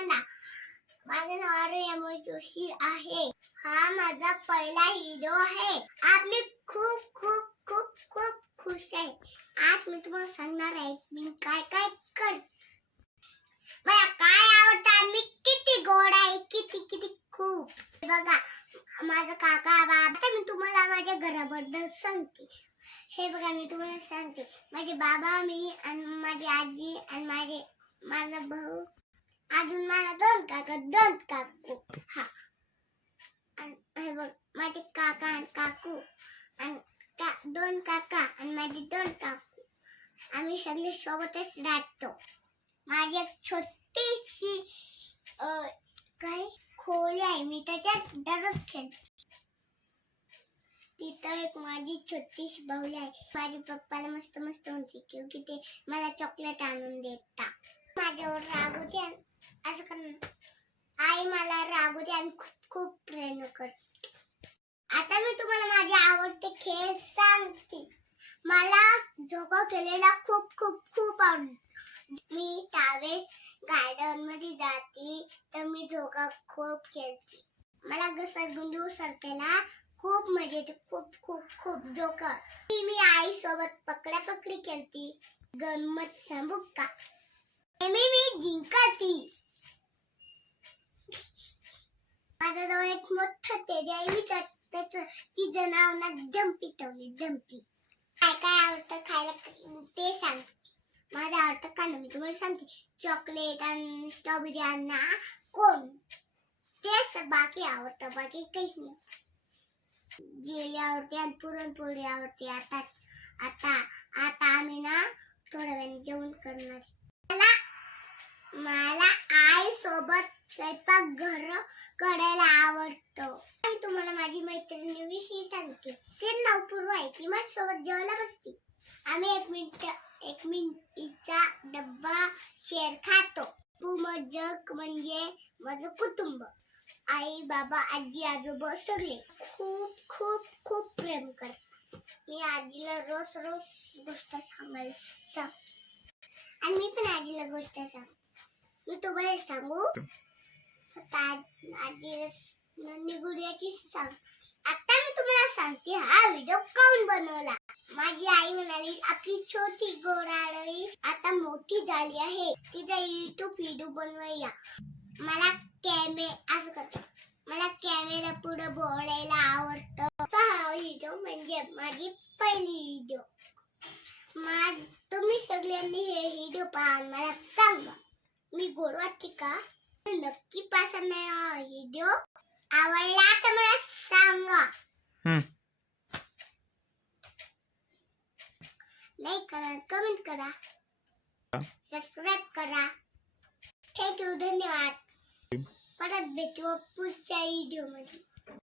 सर्वांना माझं नाव रेमल जोशी आहे. हा माझा पहिला हिरो आहे. आज मी खूप खूप खूप खूप खुश आहे. आज मी तुम्हाला सांगणार आहे मी काय काय कर. मला काय आवडतं मी किती गोड आहे किती किती खूप. बघा माझा काका बाबा मी तुम्हाला माझ्या घराबद्दल सांगते. हे बघा मी तुम्हाला सांगते. माझे बाबा मी आणि माझी आजी आणि माझे माझा भाऊ अजून मला दोन काका दोन काकू. हा. आणि हे बघ माझे काका आणि काकू आणि का दोन काका आणि माझे दोन काकू. आम्ही सगळे सोबतच राहतो. माझी एक छोटीशी काही काय खोली आहे. मी त्याच्यात दररोज खेळतो. तिथं एक माझी छोटीशी बाहुली आहे. माझ्या पप्पाला मस्त मस्त म्हणते क्योंकि ते मला चॉकलेट आणून देतात. माझ्यावर रागवते आणि असं कर आई मला रागू दे आणि खूप खूप प्रेम करते आता मी तुम्हाला माझे आवडते खेळ सांगते. मला झोको केलेला खूप खूप खूप आवडतो. मी त्यावेळेस गार्डनमध्ये जाते तर मी झोका खूप खेळते. मला घसर सरकेला खूप मजा येते. खूप खूप खूप जोका ती मी आई सोबत पकड्या पकडी खेळते. गणमत सांगू का? नेहमी मी जिंकती. माझ्या जवळ एक मोठं टेडी आहे मी त्या- त्याचं तिचं नाव ना डम्पी ठेवली डम्पी काय काय आवडतं खायला ते सांग माझं आवडतं का मी तुम्हाला सांगते. चॉकलेट आणि स्ट्रॉबेरी आणि कोण? तेच बाकी आवडतं बाकी काहीच नाही. जेली आवडते आणि पुरणपोळी आवडते. आता आता आता आम्ही ना थोड्या वेळाने जेवण करणार मला मला आई सोबत स्वयंपाक घर करायला आवडतं. मी तुम्हाला माझी मैत्रिणीविषयी सांगते. ते नवपूर्व आहे ती माझ्या सोबत जेवायला बसते. आम्ही एक मिनिट एक मिनिटीचा डब्बा शेअर खातो. तू जग म्हणजे माझं कुटुंब. आई बाबा आजी आजोबा सगळे खूप खूप खूप प्रेम करतात. मी आजीला रोज रोज गोष्ट सांगायला सांग आणि मी पण आजीला गोष्ट सांगते. मी तुम्हाला सांगू? निगुड्याची सांग आता मी तुम्हाला सांगते हा व्हिडिओ काऊन बनवला माझी आई म्हणाली आपली छोटी गोराळी आता मोठी झाली आहे तिचा युट्यूब व्हिडिओ बनवूया मला कॅमे असं करतो मला कॅमेरा पुढे बोलायला आवडतं हा व्हिडिओ म्हणजे माझी पहिली व्हिडिओ मा तुम्ही सगळ्यांनी हे व्हिडिओ पहा मला सांगा. मी गोड का? नक्की पसंत नाही हा व्हिडिओ आवडला तर मला सांगा. लाईक करा कमेंट करा. सबस्क्राईब करा. थँक्यू धन्यवाद. परत भेटू पुढच्या व्हिडिओमध्ये.